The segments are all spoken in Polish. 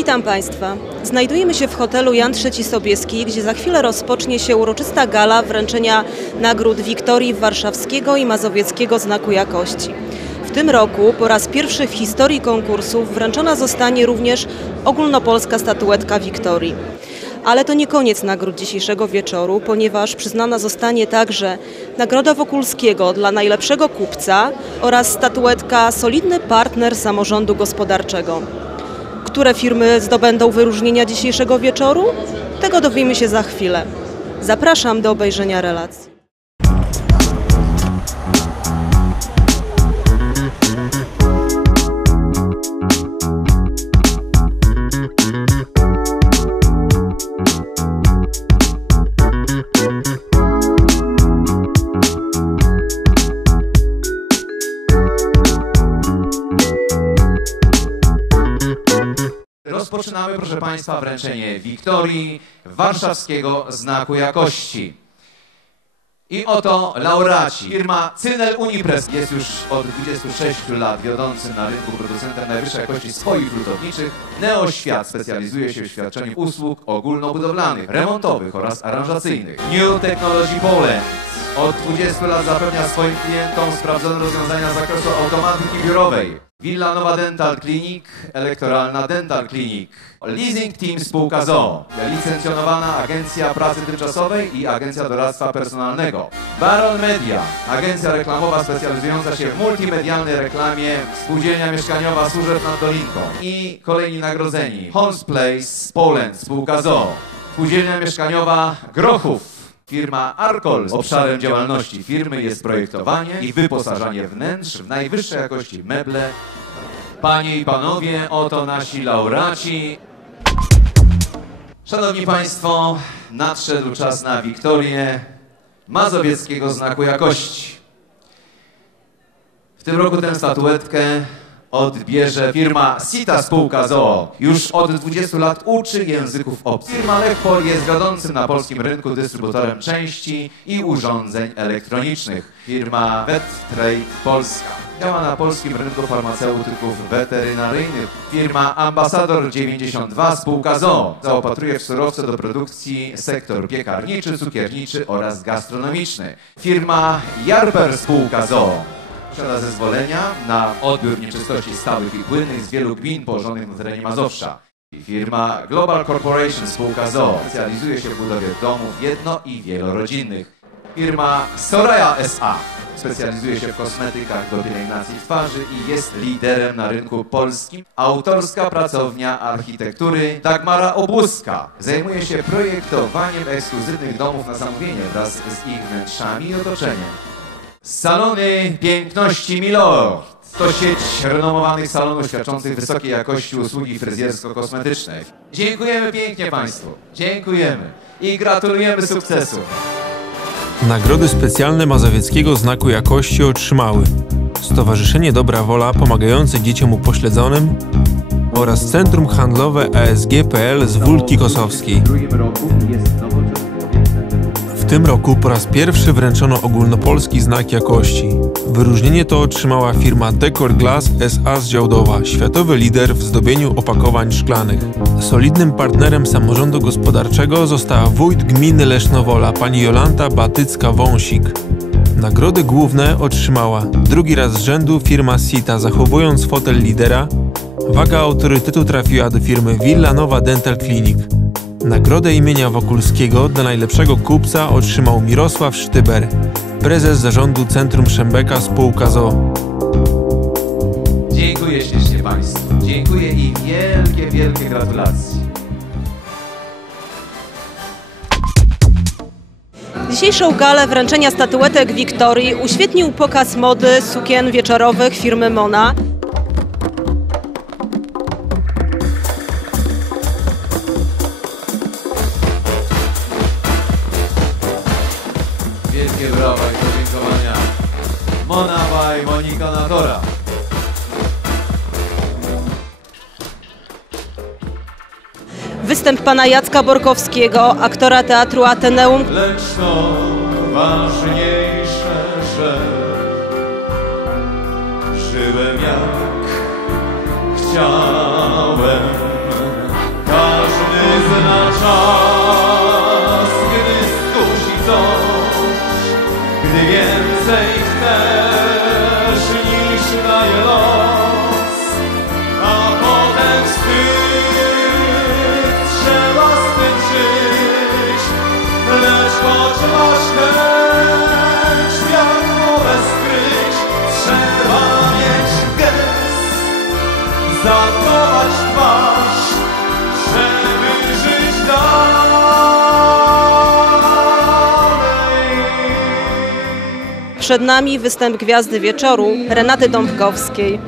Witam Państwa. Znajdujemy się w hotelu Jan III Sobieski, gdzie za chwilę rozpocznie się uroczysta gala wręczenia nagród Wiktorii Warszawskiego i Mazowieckiego Znaku Jakości. W tym roku po raz pierwszy w historii konkursów wręczona zostanie również ogólnopolska statuetka Wiktorii. Ale to nie koniec nagród dzisiejszego wieczoru, ponieważ przyznana zostanie także Nagroda Wokulskiego dla najlepszego kupca oraz statuetka Solidny Partner Samorządu Gospodarczego. Które firmy zdobędą wyróżnienia dzisiejszego wieczoru? Tego dowiemy się za chwilę. Zapraszam do obejrzenia relacji. Rozpoczynamy, proszę Państwa, wręczenie Wiktorii Warszawskiego Znaku Jakości. I oto laureaci. Firma Cynel Unipress jest już od 26 lat wiodącym na rynku producentem najwyższej jakości swoich lutowniczych. Neoświat specjalizuje się w świadczeniu usług ogólnobudowlanych, remontowych oraz aranżacyjnych. New Technology Poland od 20 lat zapewnia swoim klientom sprawdzone rozwiązania z zakresu automatyki biurowej. Villa Nowa Dental Clinic, elektoralna Dental Clinic. Leasing Team spółka ZOO, licencjonowana agencja pracy tymczasowej i agencja doradztwa personalnego. Baron Media, agencja reklamowa specjalizująca się w multimedialnej reklamie, spółdzielnia mieszkaniowa Służeb nad Dolinką. I kolejni nagrodzeni. Holmes Place Poland, spółka ZOO, spółdzielnia mieszkaniowa Grochów. Firma Arkol. Obszarem działalności firmy jest projektowanie i wyposażanie wnętrz w najwyższej jakości meble. Panie i panowie, oto nasi laureaci. Szanowni Państwo, nadszedł czas na Wiktorię Mazowieckiego Znaku Jakości. W tym roku tę statuetkę odbierze firma Sita Spółka ZOO. Już od 20 lat uczy języków obcych. Firma Lechpol jest wiodącym na polskim rynku dystrybutorem części i urządzeń elektronicznych. Firma VetTrade Polska. Działa na polskim rynku farmaceutyków weterynaryjnych. Firma Ambasador 92 Spółka ZOO. Zaopatruje w surowce do produkcji sektor piekarniczy, cukierniczy oraz gastronomiczny. Firma Jarber Spółka ZOO posiada zezwolenia na odbiór nieczystości stałych i płynnych z wielu gmin położonych na terenie Mazowsza. Firma Global Corporation spółka ZOO specjalizuje się w budowie domów jedno- i wielorodzinnych. Firma Soraya SA specjalizuje się w kosmetykach do pielęgnacji twarzy i jest liderem na rynku polskim. Autorska pracownia architektury Dagmara Obuska zajmuje się projektowaniem ekskluzywnych domów na zamówienie wraz z ich wnętrzami i otoczeniem. Salony Piękności Milord to sieć renomowanych salonów świadczących wysokiej jakości usługi fryzjersko-kosmetyczne. Dziękujemy pięknie Państwu. Dziękujemy i gratulujemy sukcesu. Nagrody specjalne Mazowieckiego Znaku Jakości otrzymały Stowarzyszenie Dobra Wola pomagające dzieciom upośledzonym oraz Centrum Handlowe ASG.pl z Wólki Kosowskiej. Tym roku po raz pierwszy wręczono ogólnopolski znak jakości. Wyróżnienie to otrzymała firma Decor Glass S.A. z Działdowa, światowy lider w zdobieniu opakowań szklanych. Solidnym partnerem samorządu gospodarczego została wójt gminy Lesznowola, pani Jolanta Batycka-Wąsik. Nagrody główne otrzymała drugi raz z rzędu firma Sita, zachowując fotel lidera. Waga autorytetu trafiła do firmy Villa Nowa Dental Clinic. Nagrodę imienia Wokulskiego dla najlepszego kupca otrzymał Mirosław Sztyber, prezes zarządu Centrum Szembeka spółka ZOO. Dziękuję ślicznie Państwu. Dziękuję i wielkie, wielkie gratulacje. Dzisiejszą galę wręczenia statuetek Wiktorii uświetnił pokaz mody sukien wieczorowych firmy Mona. Mona by Monika Natora. Występ pana Jacka Borkowskiego, aktora teatru Ateneum, Lecz to ważniejsze, Przed nami występ gwiazdy wieczoru Renaty Dąbkowskiej.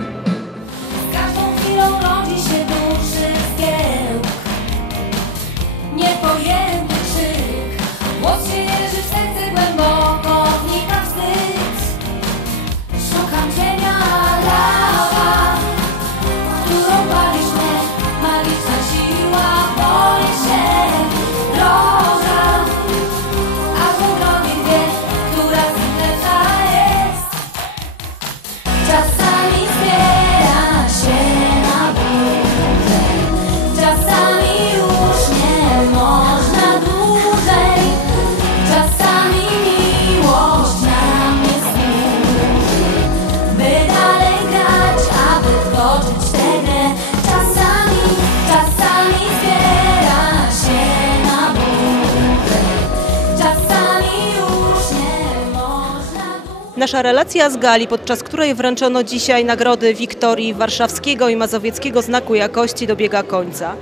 Nasza relacja z gali, podczas której wręczono dzisiaj nagrody Wiktorii Warszawskiego i Mazowieckiego Znaku Jakości dobiega końca.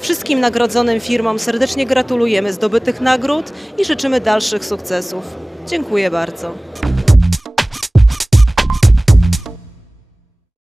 Wszystkim nagrodzonym firmom serdecznie gratulujemy zdobytych nagród i życzymy dalszych sukcesów. Dziękuję bardzo.